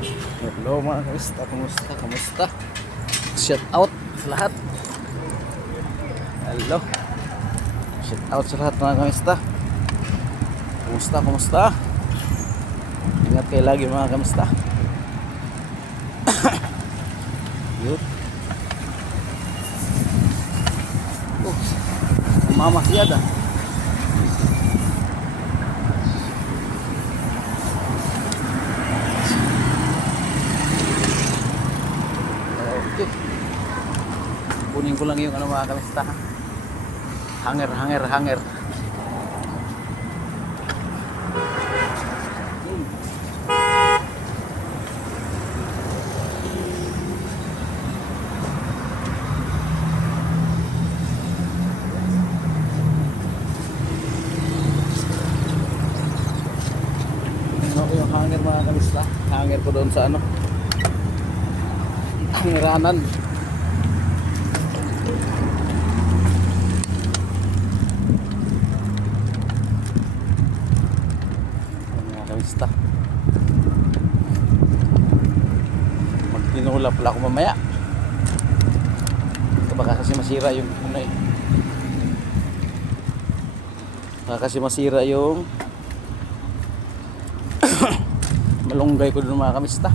Hello mga kamista, kumusta, kumusta? Shout out sa lahat. Hello. Shout out sa lahat mga kamista. Kumusta, kumusta? Ingat kayo lagi mga kamista. Yun. Mamasyad ah. Okay. Kunin ko lang yung ano mga kamista. Hanger, hanger, hanger. Yung hanger mga kamista. Hanger ko doon sa ano. Hangeranan. Mga kamista. Magtinula pala ako mamaya. Baka kasi masira yung ano eh. Baka kasi masira yung malunggay ko doon mga kamista.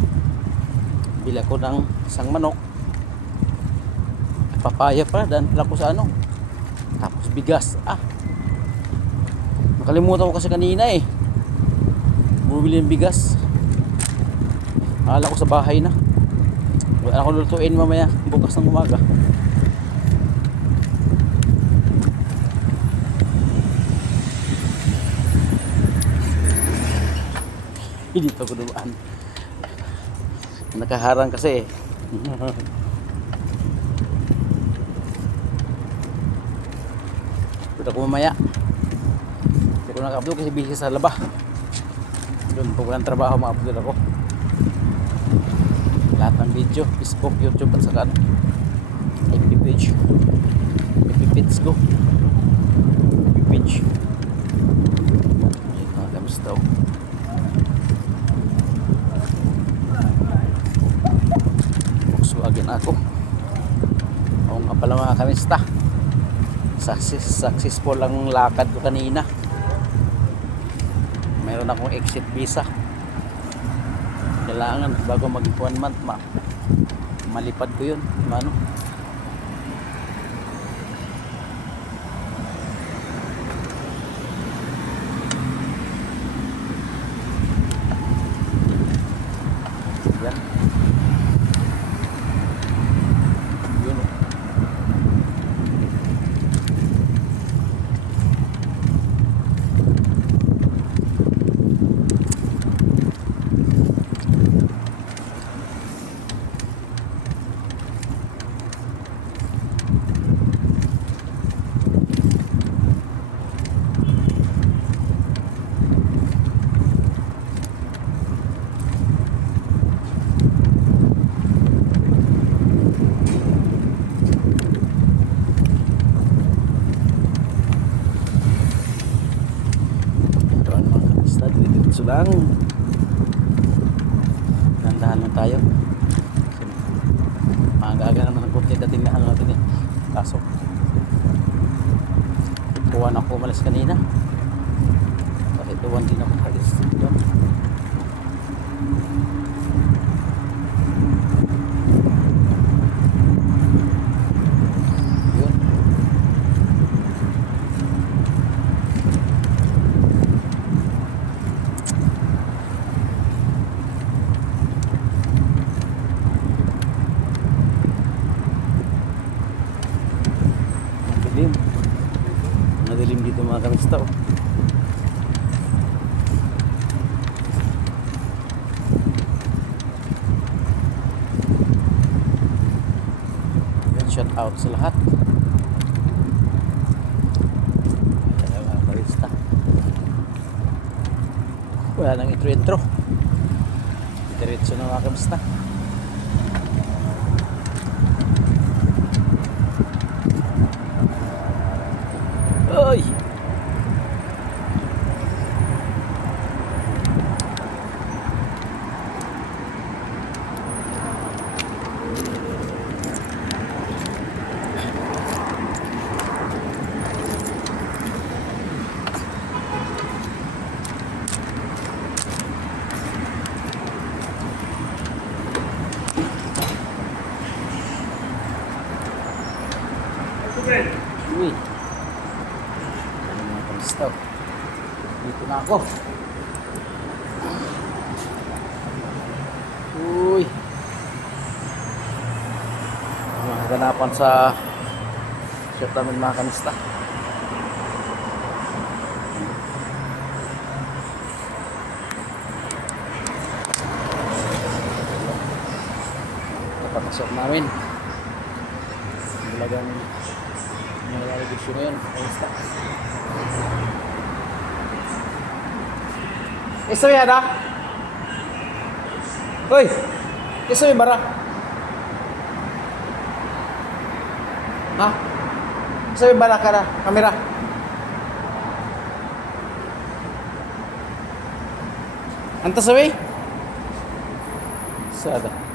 Bila ko ng isang manok, papaya pa, dan lang ko sa ano, tapos bigas. Nakalimutan ko kasi kanina eh, bumili ng bigas. Akala ko sa bahay na. Wala ako lutuin mamaya bukas ng umaga. Hindi pa ko dumaan, nakaharang kasi eh. Pwede ako mamaya. Hindi ko naka-upload kasi busy sa laba. Doon po walang trabaho, ma-upload ako lahat ng video, Facebook, YouTube at saka FB page. FB page ko, FB page. Mga kamista oh. Volkswagen ako. Oo nga pala mga kamista, successful ang lakad ko kanina. Meron akong exit visa. Kailangan bago mag 1 month malipad ko yun. Ano? Yan. Yun oh. Diretso lang. Dahan-dahan lang tayo. Maaga-aga naman ang kunti dating na ano natin eh. Pasok. Tuwan ako umalis kanina. Kasi tuwan din ako umalis. Doon. Madilim dito mga kamista oh. Shout out sa lahat. Kaya mga kamista, wala nang intro. Diretso na mga kamista. Oy! Ako. Uy. Mga ganapan sa shop namin mga kanista. Kapag-shop namin. Talagang nangyayari gusto ngayon. Kanista. Isa yan ha? Hoy! Isa yung bara? Ha? Isa yung bara ka na? Kamera? Anta sabi? Sada.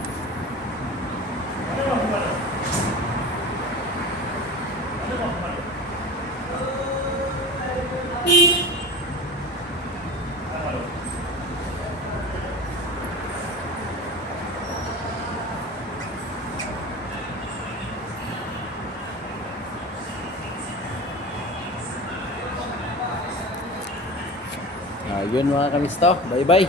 Yun mga kamista, bye bye.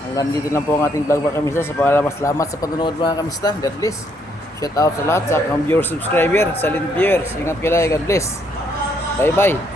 Hanggang dito lang po ang ating vlog mga kamista. Sa salamat sa panonood mga kamista. God bless. Shout out sa lahat sa viewers, subscriber, silent viewers. Ingat kayo, God bless. Bye bye.